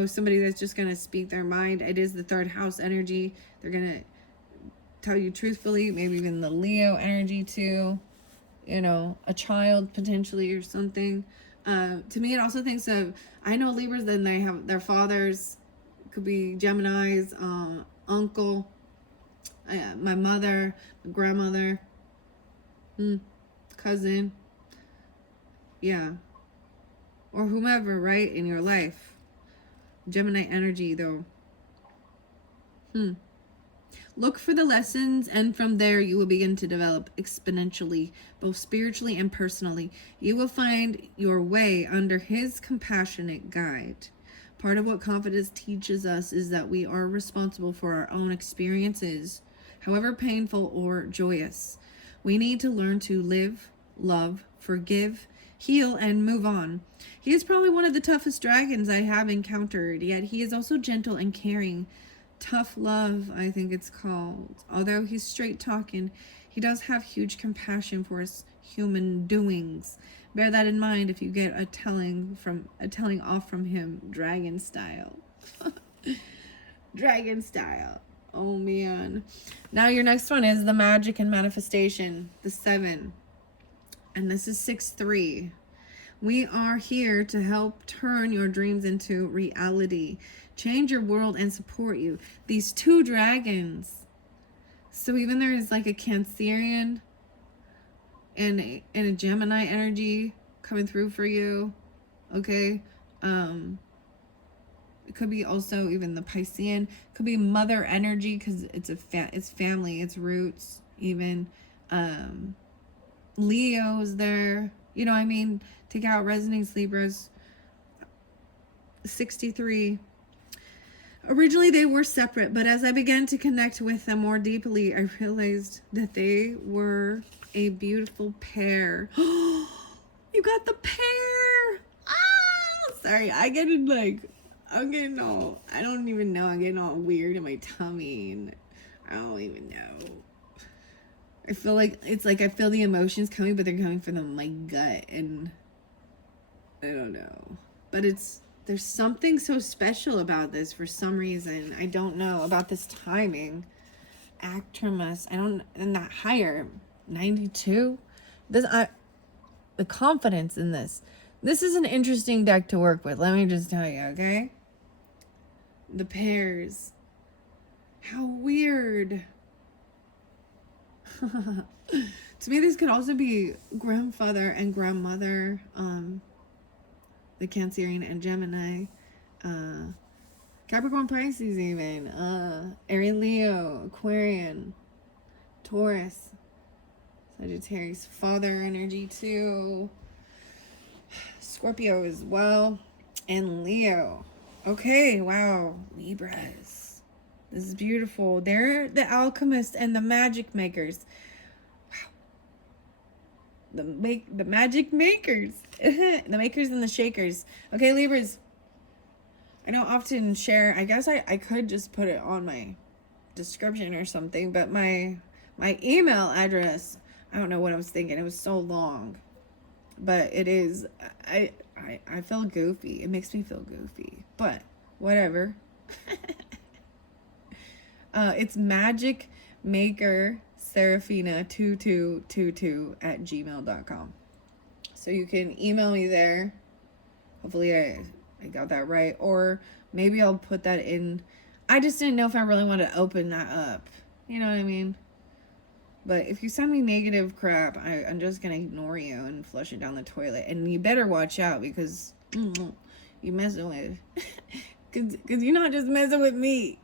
somebody that's just going to speak their mind. It is the 3rd house energy. They're going to tell you truthfully, maybe even the Leo energy too, a child potentially or something. To me, it also thinks of, I know Libras, then they have their fathers, could be Geminis, uncle, my mother, my grandmother, cousin, yeah, or whomever, right, in your life. Gemini energy, though. Look for the lessons, and from there you will begin to develop exponentially, both spiritually and personally. You will find your way under his compassionate guide. Part of what confidence teaches us is that we are responsible for our own experiences, however painful or joyous. We need to learn to live, love, forgive, heal, and move on. He is probably one of the toughest dragons I have encountered, yet he is also gentle and caring. Tough love, I think it's called. Although he's straight talking, he does have huge compassion for his human doings. Bear that in mind if you get a telling off from him, dragon style. Dragon style. Oh man. Now your next one is the magic and manifestation, the 7. And this is 6-3. We are here to help turn your dreams into reality, change your world, and support you. These 2 dragons. So even there is like a Cancerian and a Gemini energy coming through for you. Okay. It could be also even the Piscean. Could be mother energy because it's it's family, it's roots. Even Leo's there. You know what I mean? Take out resonates, Libras. 63. Originally they were separate, but as I began to connect with them more deeply, I realized that they were a beautiful pair. You got the pair. Ah, sorry, I'm getting all, I don't even know, I'm getting all weird in my tummy, and I don't even know. I feel like, it's like I feel the emotions coming, but they're coming from my gut, and I don't know. But there's something so special about this for some reason. I don't know about this timing. Actromus, and that higher, 92. The confidence in this. This is an interesting deck to work with. Let me just tell you, okay? The pairs. How weird. To me, this could also be grandfather and grandmother. The Cancerian and Gemini. Capricorn, Pisces even. Aries, Leo, Aquarian, Taurus, Sagittarius, father energy too. Scorpio as well. And Leo. Okay, wow. Libras. This is beautiful. They're the alchemists and the magic makers. Wow. The magic makers. The makers and the shakers. Okay, Libras. I don't often share. I guess I could just put it on my description or something, but my email address, I don't know what I was thinking. It was so long. But it is, I feel goofy. It makes me feel goofy. But whatever. It's Magic Maker Serafina 2222 at gmail.com. So you can email me there. Hopefully I got that right. Or maybe I'll put that in. I just didn't know if I really want to open that up. You know what I mean? But if you send me negative crap, I'm just going to ignore you and flush it down the toilet. And you better watch out because you messing with. Because you're not just messing with me.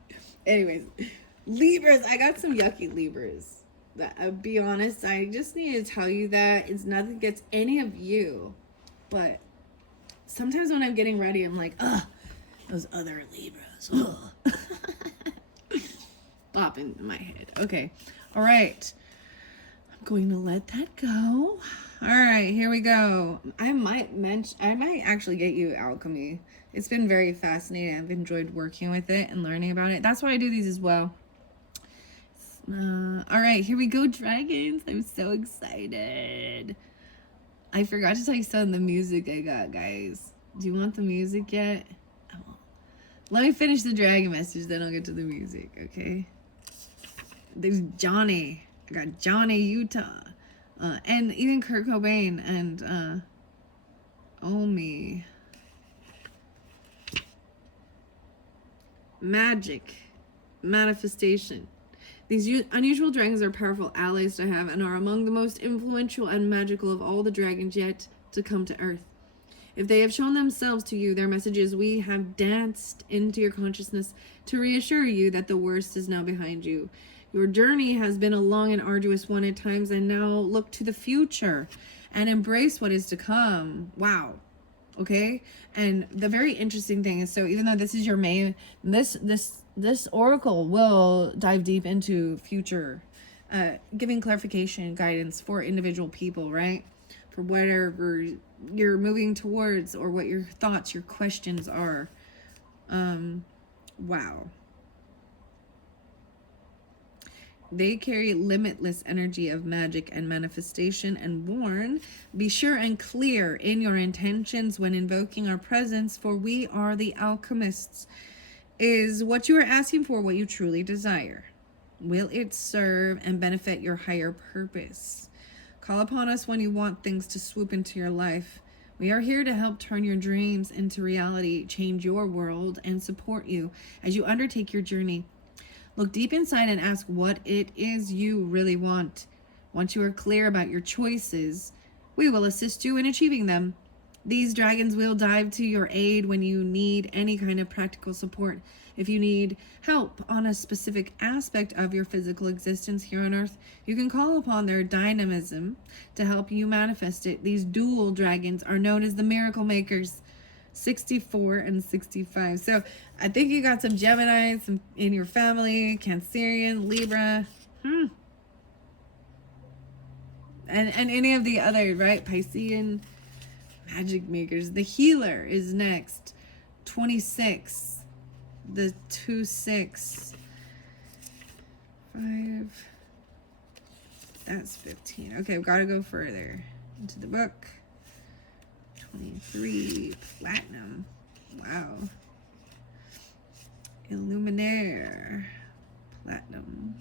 Anyways, Libras. I got some yucky Libras. I'll be honest. I just need to tell you that it's nothing against any of you. But sometimes when I'm getting ready, I'm like, ugh, those other Libras. Ugh. Pop in my head. Okay. All right. Going to let that go. All right, here we go. I might actually get you alchemy. It's been very fascinating. I've enjoyed working with it and learning about it. That's why I do these as well. All right, here we go, dragons. I'm so excited. I forgot to tell you some of the music I got, guys. Do you want the music yet? Oh. Let me finish the dragon message, then I'll get to the music, okay? There's Johnny. I got Johnny Utah, and even Kurt Cobain and Omi. Magic, manifestation. These unusual dragons are powerful allies to have and are among the most influential and magical of all the dragons yet to come to Earth. If they have shown themselves to you, their messages we have danced into your consciousness to reassure you that the worst is now behind you. Your journey has been a long and arduous one at times, and now look to the future and embrace what is to come. Wow. Okay? And the very interesting thing is, so even though this is your main, this oracle will dive deep into future, giving clarification, guidance for individual people, right? For whatever you're moving towards or what your thoughts, your questions are. Wow. They carry limitless energy of magic and manifestation and warn, be sure and clear in your intentions when invoking our presence, for we are the alchemists. Is what you are asking for what you truly desire? Will it serve and benefit your higher purpose? Call upon us when you want things to swoop into your life. We are here to help turn your dreams into reality, change your world, and support you as you undertake your journey. Look deep inside and ask what it is you really want. Once you are clear about your choices, we will assist you in achieving them. These dragons will dive to your aid when you need any kind of practical support. If you need help on a specific aspect of your physical existence here on Earth, you can call upon their dynamism to help you manifest it. These dual dragons are known as the miracle makers, 64 and 65. So I think you got some Geminis in your family, Cancerian, Libra, and any of the other, right? Piscean magic makers. The healer is next, 26. The 2, 6, 5, that's 15. Okay, we've got to go further into the book. 23, platinum. Wow. Illuminaire, platinum.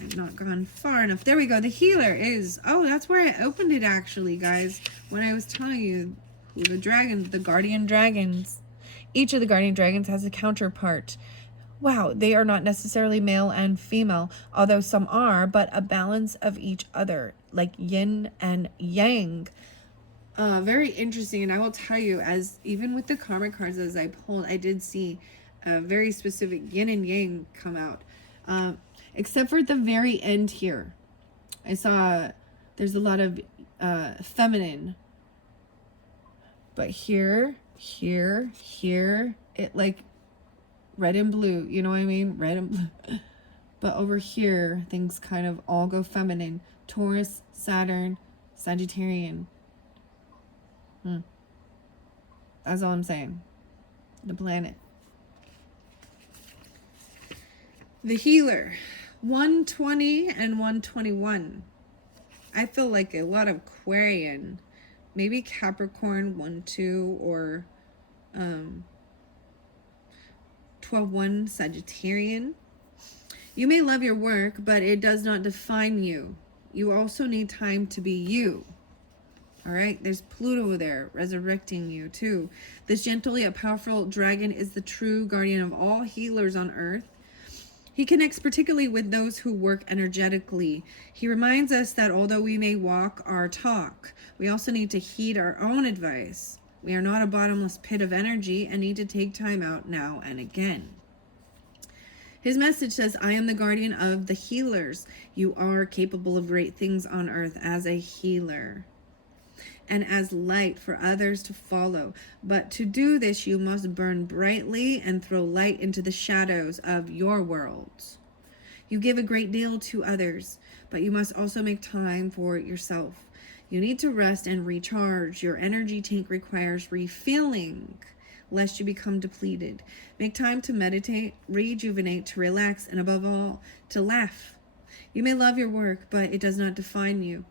I've not gone far enough. There we go. The healer is, oh, that's where I opened it actually, guys. When I was telling you who the dragons, the guardian dragons. Each of the guardian dragons has a counterpart. Wow, they are not necessarily male and female, although some are, but a balance of each other, like yin and yang. Very interesting, and I will tell you, as even with the karmic cards as I pulled, I did see a very specific yin and yang come out. Except for at the very end here. I saw there's a lot of feminine. But here, it like red and blue, you know what I mean? Red and blue. But over here, things kind of all go feminine. Taurus, Saturn, Sagittarian. That's all I'm saying. The planet. The healer, 120 and 121. I feel like a lot of Aquarian. Maybe Capricorn 1, 2, or 12, 1 Sagittarian. You may love your work, but it does not define you. You also need time to be you. All right, there's Pluto there resurrecting you too. This gentle yet powerful dragon is the true guardian of all healers on Earth. He connects particularly with those who work energetically. He reminds us that although we may walk our talk, we also need to heed our own advice. We are not a bottomless pit of energy and need to take time out now and again. His message says, I am the guardian of the healers. You are capable of great things on Earth as a healer and as light for others to follow. But to do this, you must burn brightly and throw light into the shadows of your worlds. You give a great deal to others, but you must also make time for yourself. You need to rest and recharge. Your energy tank requires refilling, lest you become depleted. Make time to meditate, rejuvenate, to relax, and above all, to laugh. You may love your work, but it does not define you.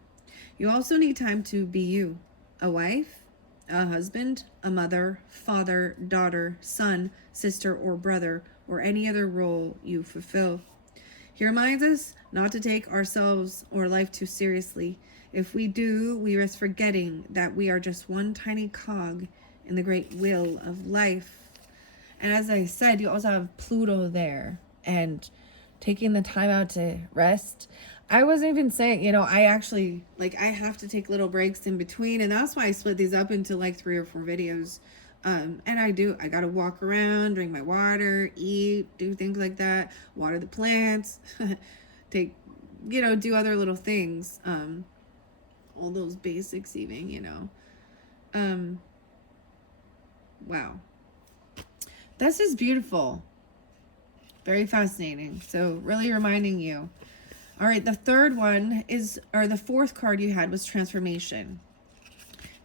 You also need time to be you. A wife, a husband, a mother, father, daughter, son, sister, or brother, or any other role you fulfill. He reminds us not to take ourselves or life too seriously. If we do, we risk forgetting that we are just one tiny cog in the great wheel of life. And as I said, you also have Pluto there and taking the time out to rest. I wasn't even saying, I actually, I have to take little breaks in between. And that's why I split these up into 3 or 4 videos. And I got to walk around, drink my water, eat, do things like that, water the plants, do other little things. All those basics even, wow. This is beautiful. Very fascinating. So really reminding you. All right, the third one the fourth card you had was transformation.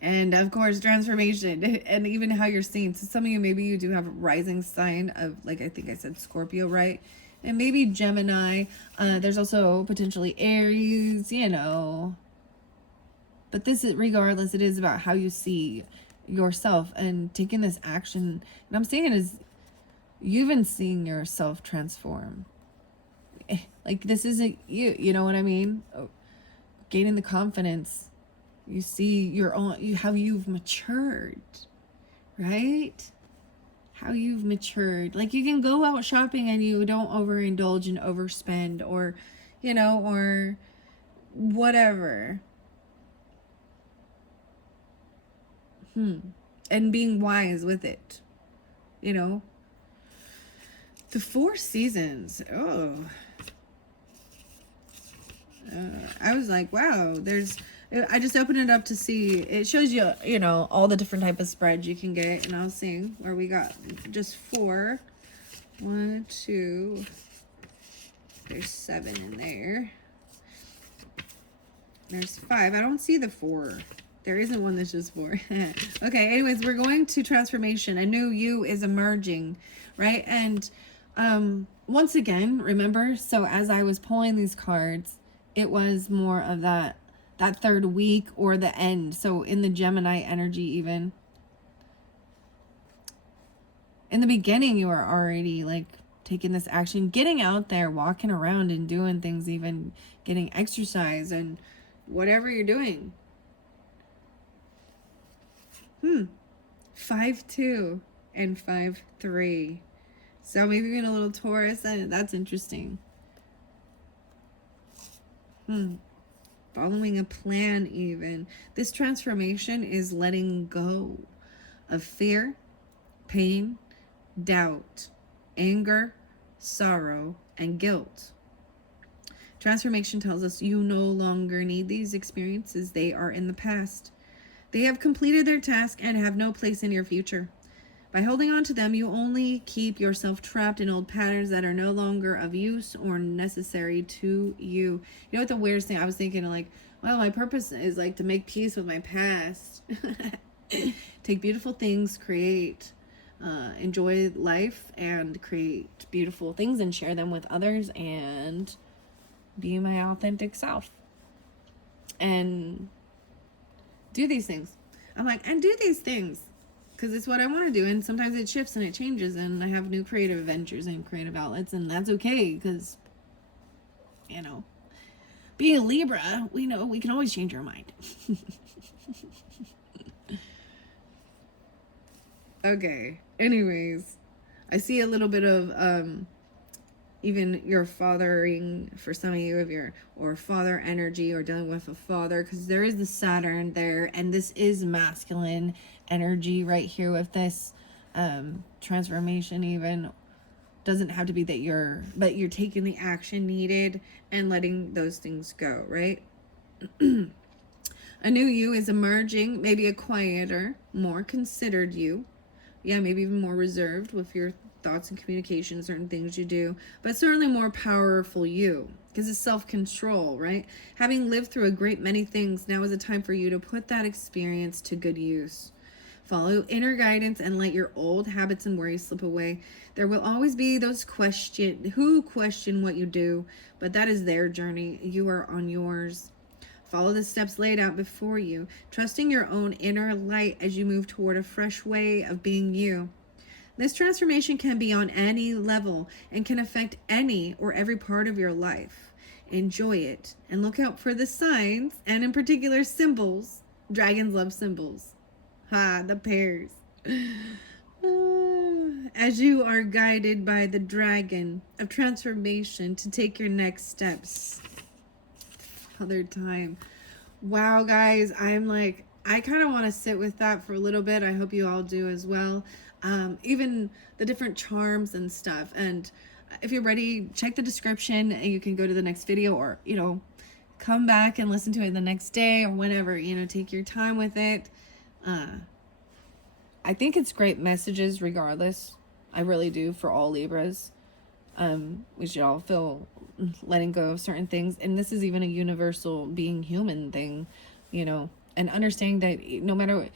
And of course, transformation and even how you're seen. So some of you, maybe you do have a rising sign of, I think I said Scorpio, right? And maybe Gemini. There's also potentially Aries, But this is, regardless, it is about how you see yourself and taking this action. And I'm saying is, you've been seeing yourself transform. Like, this isn't you. You know what I mean? Gaining the confidence. You see your own, how you've matured, right? How you've matured. Like, you can go out shopping and you don't overindulge and overspend, or, you know, or whatever. And being wise with it, you know. The 4 seasons. Oh. I was like, wow, I just opened it up to see. It shows you, you know, all the different type of spreads you can get. And I was seeing where we got just 4. 1, 2. There's 7 in there. There's 5. I don't see the 4. There isn't one that's just 4. Okay, anyways, we're going to transformation. A new you is emerging, right? And once again, remember, so as I was pulling these cards, it was more of that 3rd week or the end. So in the Gemini energy, even in the beginning, you are already like taking this action, getting out there, walking around and doing things, even getting exercise and whatever you're doing. 5-2 and 5-3. So maybe even a little Taurus, and that's interesting. Following a plan, even. This transformation is letting go of fear, pain, doubt, anger, sorrow, and guilt. Transformation tells us you no longer need these experiences. They are in the past. They have completed their task and have no place in your future. By holding on to them, you only keep yourself trapped in old patterns that are no longer of use or necessary to you. You know what the weirdest thing I was thinking, like, well, my purpose is like to make peace with my past. Take beautiful things, create, enjoy life, and create beautiful things and share them with others and be my authentic self. And do these things. I'm like, and do these things because it's what I want to do. And sometimes it shifts and it changes, and I have new creative ventures and creative outlets, and that's okay because, you know, being a Libra, we know we can always change our mind. Okay. Anyways, I see a little bit of even your fathering for some of you, of your or father energy, or dealing with a father, because there is the Saturn there, and this is masculine energy right here with this transformation. Even doesn't have to be that but you're taking the action needed and letting those things go, right? A new you is emerging, maybe a quieter, more considered you. Yeah, maybe even more reserved with your thoughts and communication, certain things you do, but certainly more powerful you, because it's self-control, right? Having lived through a great many things, now is a time for you to put that experience to good use. Follow inner guidance and let your old habits and worries slip away. There will always be those who question what you do, but that is their journey. You are on yours. Follow the steps laid out before you, trusting your own inner light as you move toward a fresh way of being you. This transformation can be on any level and can affect any or every part of your life. Enjoy it and look out for the signs, and in particular symbols. Dragons love symbols. The pears. As you are guided by the dragon of transformation to take your next steps. Other time. Wow, guys, I'm like, I kind of want to sit with that for a little bit. I hope you all do as well. Even the different charms and stuff. And if you're ready, check the description and you can go to the next video, or, you know, come back and listen to it the next day or whenever, you know, take your time with it. I think it's great messages regardless. I really do, for all Libras. We should all feel letting go of certain things. And this is even a universal being human thing, you know, and understanding that no matter what,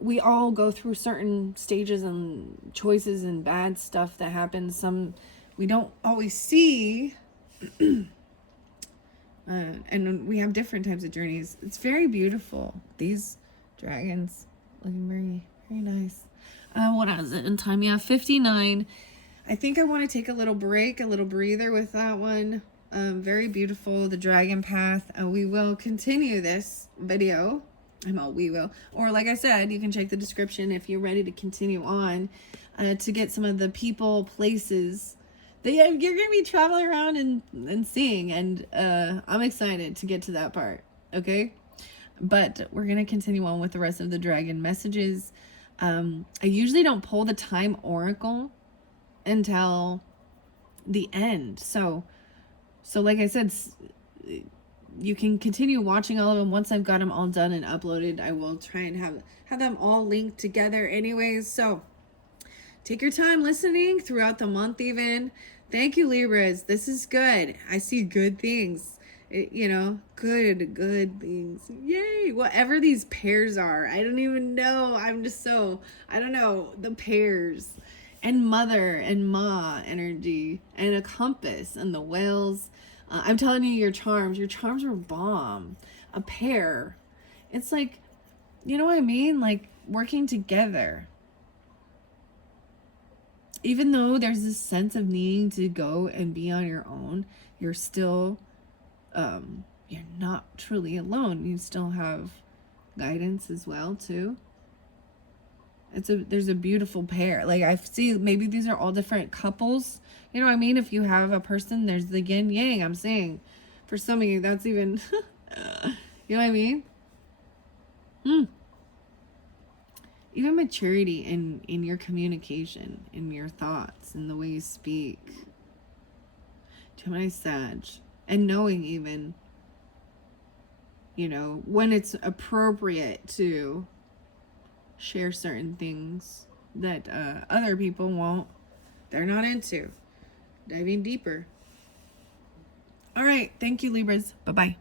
we all go through certain stages and choices and bad stuff that happens. Some we don't always see. And we have different types of journeys. It's very beautiful. These dragons looking very, very nice. What is it in time? Yeah, 59. I think I want to take a little break, a little breather with that one. Very beautiful, the dragon path. We will continue this video. We will. Or like I said, you can check the description if you're ready to continue on to get some of the people, places that you're going to be traveling around and seeing. And I'm excited to get to that part. Okay? But we're going to continue on with the rest of the dragon messages. I usually don't pull the time oracle until the end. So like I said, you can continue watching all of them. Once I've got them all done and uploaded, I will try and have them all linked together anyways. So take your time listening throughout the month even. Thank you, Libras. This is good. I see good things. Good things. Yay. Whatever these pairs are. I don't even know. I don't know. The pairs. And mother and ma energy. And a compass. And the whales. I'm telling you, your charms are bomb. A pair. It's like, you know what I mean? Like working together. Even though there's this sense of needing to go and be on your own, you're still, you're not truly alone. You still have guidance as well too. There's a beautiful pair. Like I see, maybe these are all different couples. You know what I mean? If you have a person, there's the yin yang. I'm saying, for some of you, that's even, you know what I mean? Even maturity in your communication, in your thoughts, in the way you speak. Gemini, Sag, and knowing even, when it's appropriate to share certain things that other people they're not into. Diving deeper. All right. Thank you, Libras. Bye-bye.